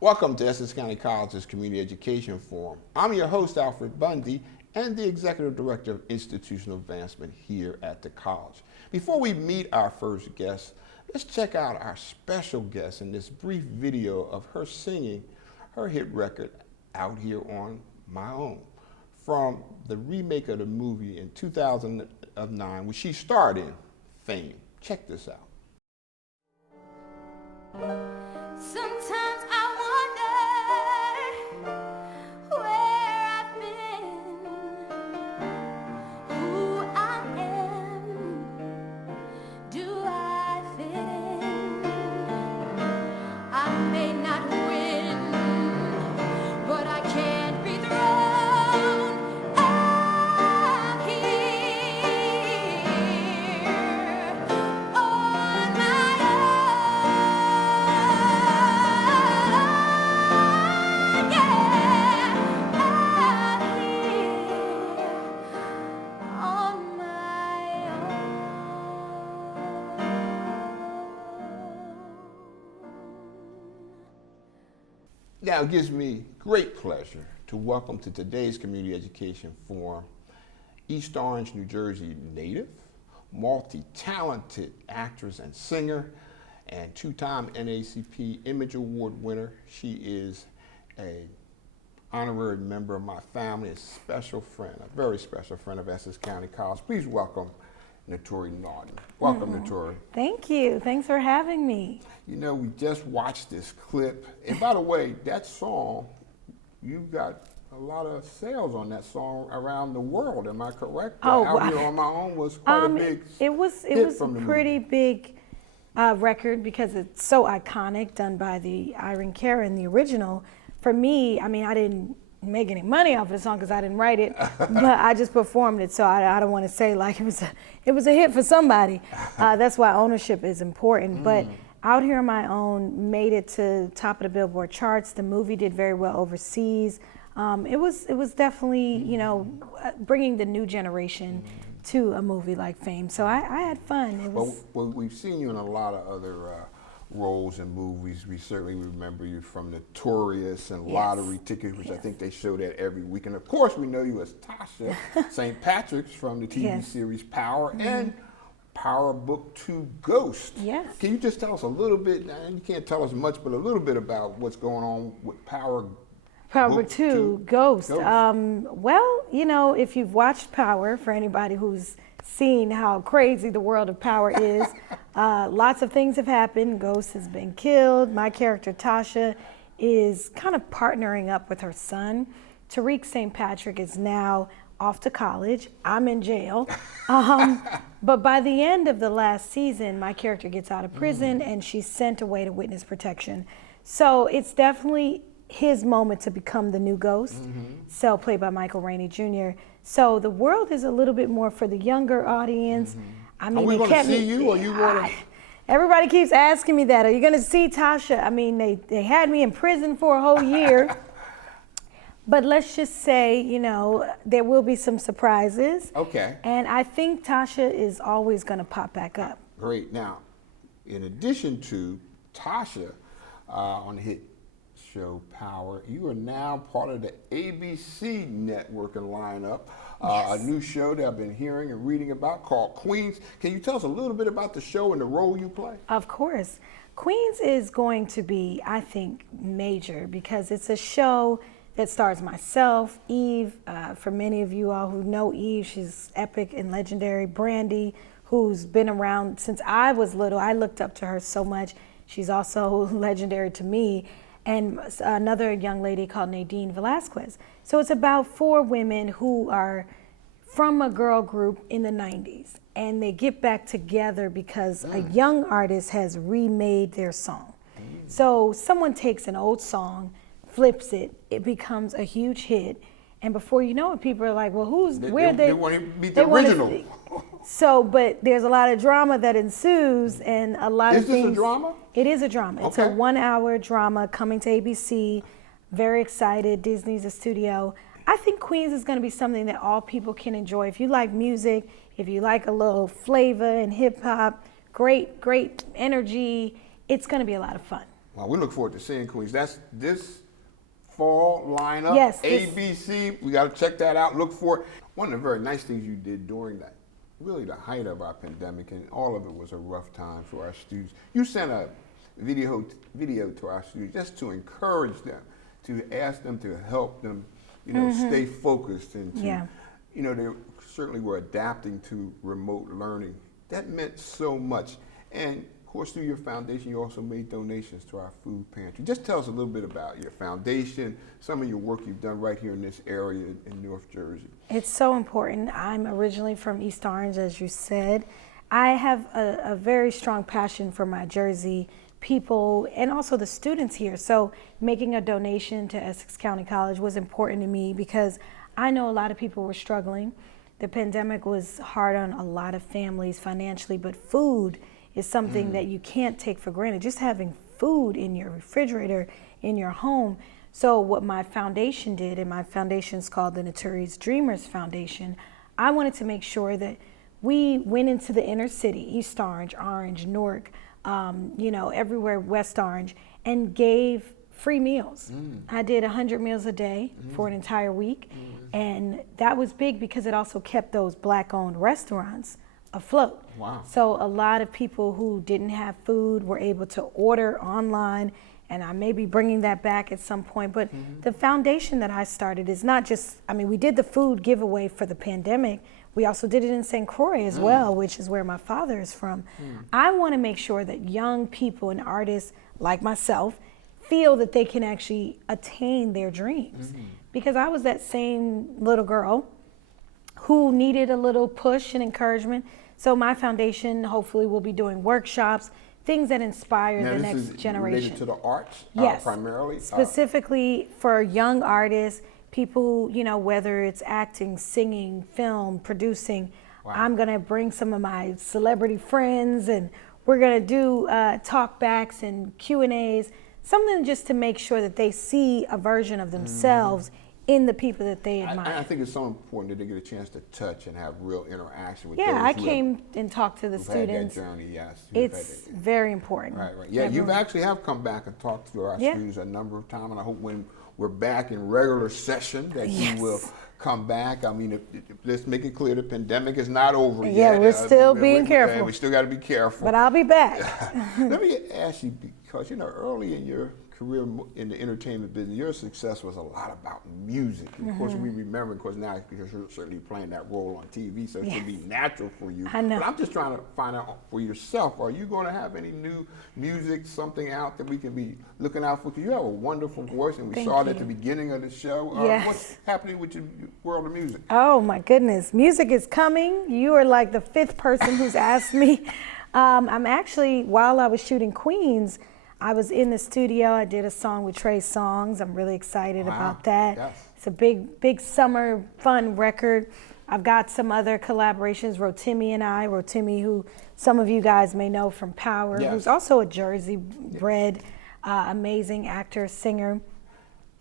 Welcome to Essex County College's Community Education Forum. I'm your host, Alfred Bundy, and the Executive Director of Institutional Advancement here at the college. Before we meet our first guest, let's check out our special guest in this brief video of her singing her hit record, Out Here on My Own, from the remake of the movie in 2009, which she starred in, Fame. Check this out. Sometimes I wonder where I've been, who I am, do I fit in? I may not win, but I can't be thrown out here on my own. Yeah, out here on my own. Now, it gives me great pleasure to welcome to today's Community Education Forum East Orange, New Jersey native, multi-talented actress and singer, and two-time NAACP Image Award winner. She is an honorary member of my family, a special friend, a very special friend of Essex County College. Please welcome Naturi Naughton. Welcome, Naturi. Thank you. Thanks for having me. You know, we just watched this clip, and by the way, that song, you got a lot of sales on that song around the world. Am I correct? Oh, Out Here on My Own was quite a big It was a pretty big record because it's so iconic, done by the Irene Cara in the original. For me, I mean, I didn't make any money off of the song because I didn't write it, but I just performed it. So I don't want to say like it was a hit for somebody. That's why ownership is important. But Out Here on My Own made it to top of the Billboard charts. The movie did very well overseas. It was definitely, you know, bringing the new generation to a movie like Fame. So I had fun. It was. Well, we've seen you in a lot of other roles in movies. We certainly remember you from Naturis and Lottery Tickets, which I think they show that every week. And of course, we know you as Tasha St. Patrick's from the TV series Power and Power Book 2 Ghost. Yes. Can you just tell us a little bit, and you can't tell us much, but a little bit about what's going on with Power Book 2 Ghost. Well, you know, if you've watched Power, for anybody who's seen how crazy the world of Power is, lots of things have happened. Ghost has been killed. My character, Tasha, is kind of partnering up with her son. Tariq St. Patrick is now off to college. I'm in jail. But by the end of the last season, my character gets out of prison and she's sent away to witness protection. So it's definitely his moment to become the new Ghost, so played by Michael Rainey Jr. So the world is a little bit more for the younger audience. I mean, are we going to see you, or you want to? Everybody keeps asking me that. Are you going to see Tasha? I mean, they had me in prison for a whole year. But let's just say, you know, there will be some surprises. Okay. And I think Tasha is always going to pop back up. Great. Now, in addition to Tasha on the hit show Power, you are now part of the ABC network and lineup. A new show that I've been hearing and reading about called Queens. Can you tell us a little bit about the show and the role you play? Of course. Queens is going to be, I think, major because it's a show that stars myself, Eve. For many of you all who know Eve, she's epic and legendary. Brandy, who's been around since I was little. I looked up to her so much. She's also legendary to me. And another young lady called Nadine Velasquez. So it's about 4 women who are from a girl group in the 90s. And they get back together because a young artist has remade their song. So someone takes an old song, flips it, it becomes a huge hit. And before you know it, people are like, well, They want to beat the original. So, but there's a lot of drama that ensues and a lot of things. Is this a drama? It is a drama. It's a Okay. 1-hour drama coming to ABC. Very excited. Disney's a studio. I think Queens is going to be something that all people can enjoy. If you like music, if you like a little flavor and hip hop, great energy, it's going to be a lot of fun. Well, we look forward to seeing Queens. That's this fall lineup. Yes, ABC. We got to check that out. Look for it. One of the very nice things you did during that, really the height of our pandemic, and all of it was a rough time for our students. You sent a video to our students just to encourage them, to ask them to help them, stay focused and to, they certainly were adapting to remote learning. That meant so much. And of course, through your foundation, you also made donations to our food pantry. Just tell us a little bit about your foundation, some of your work you've done right here in this area in North Jersey. It's so important. I'm originally from East Orange, as you said. I have a very strong passion for my Jersey people and also the students here. So making a donation to Essex County College was important to me because I know a lot of people were struggling. The pandemic was hard on a lot of families financially, but food is something that you can't take for granted. Just having food in your refrigerator, in your home. So what my foundation did, and my foundation is called the Naturis Dreamers Foundation, I wanted to make sure that we went into the inner city, East Orange, Orange, Newark, everywhere West Orange, and gave free meals. I did 100 meals a day for an entire week, and that was big because it also kept those Black-owned restaurants afloat. Wow. So a lot of people who didn't have food were able to order online, and I may be bringing that back at some point. But the foundation that I started is not just, we did the food giveaway for the pandemic. We also did it in St. Croix as well, which is where my father is from. I want to make sure that young people and artists like myself feel that they can actually attain their dreams. Because I was that same little girl who needed a little push and encouragement. So my foundation hopefully will be doing workshops, things that inspire the next generation. Related to the arts, yes, primarily? Specifically for young artists, people, whether it's acting, singing, film, producing. Wow. I'm gonna bring some of my celebrity friends and we're gonna do talkbacks and Q&As, something just to make sure that they see a version of themselves in the people that they admire. I think it's so important that they get a chance to touch and have real interaction with those. Yeah, I came and talked to the students. Had that journey, yes. It's very important. Right. Yeah, you've actually have come back and talked to our students a number of times, and I hope when we're back in regular session that you will come back. Let's make it clear the pandemic is not over yet. Yeah, we're still being careful. We still got to be careful. But I'll be back. Let me ask you, because early in your career in the entertainment business, your success was a lot about music. And of course, we remember, of course, now you're certainly playing that role on TV, so it should be natural for you. I know. But I'm just trying to find out for yourself, are you going to have any new music, something out that we can be looking out for? Because you have a wonderful voice, and we saw it at the beginning of the show. Yes. What's happening with your world of music? Oh, my goodness. Music is coming. You are like the fifth person who's asked me. I'm actually, while I was shooting Queens, I was in the studio. I did a song with Trey Songz. I'm really excited about that. Yes. It's a big summer fun record. I've got some other collaborations, Rotimi, who some of you guys may know from Power, who's also a Jersey-bred, amazing actor, singer.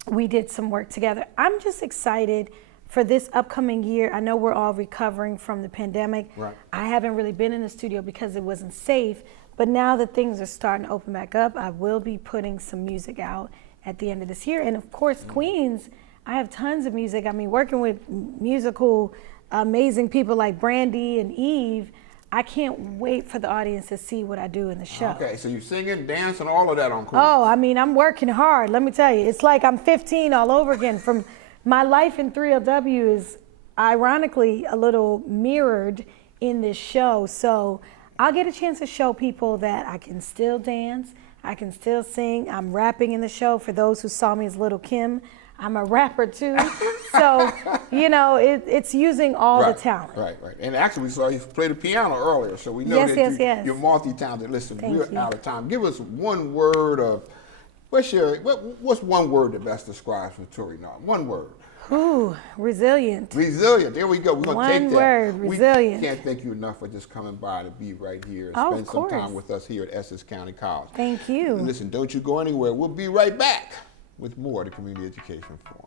We did some work together. I'm just excited for this upcoming year. I know we're all recovering from the pandemic. Right. I haven't really been in the studio because it wasn't safe. But now that things are starting to open back up, I will be putting some music out at the end of this year. And of course, Queens, I have tons of music. Working with musical, amazing people like Brandy and Eve, I can't wait for the audience to see what I do in the show. Okay, so you're singing, dancing, all of that on Queens. Oh, I'm working hard. Let me tell you, it's like I'm 15 all over again. From my life in 3LW is ironically a little mirrored in this show. So I'll get a chance to show people that I can still dance, I can still sing. I'm rapping in the show. For those who saw me as Little Kim, I'm a rapper too. So, it's using all the talent. Right. And actually, we saw you play the piano earlier, so we know you're multi-talented. Listen, we're out of time. Give us one word of, what's one word that best describes Naturi Naughton? One word. Ooh, resilient. Resilient. There we go. We're going to take that. One word, resilient. We can't thank you enough for just coming by to be right here and spend some time with us here at Essex County College. Thank you. Listen, don't you go anywhere. We'll be right back with more of the Community Education Forum.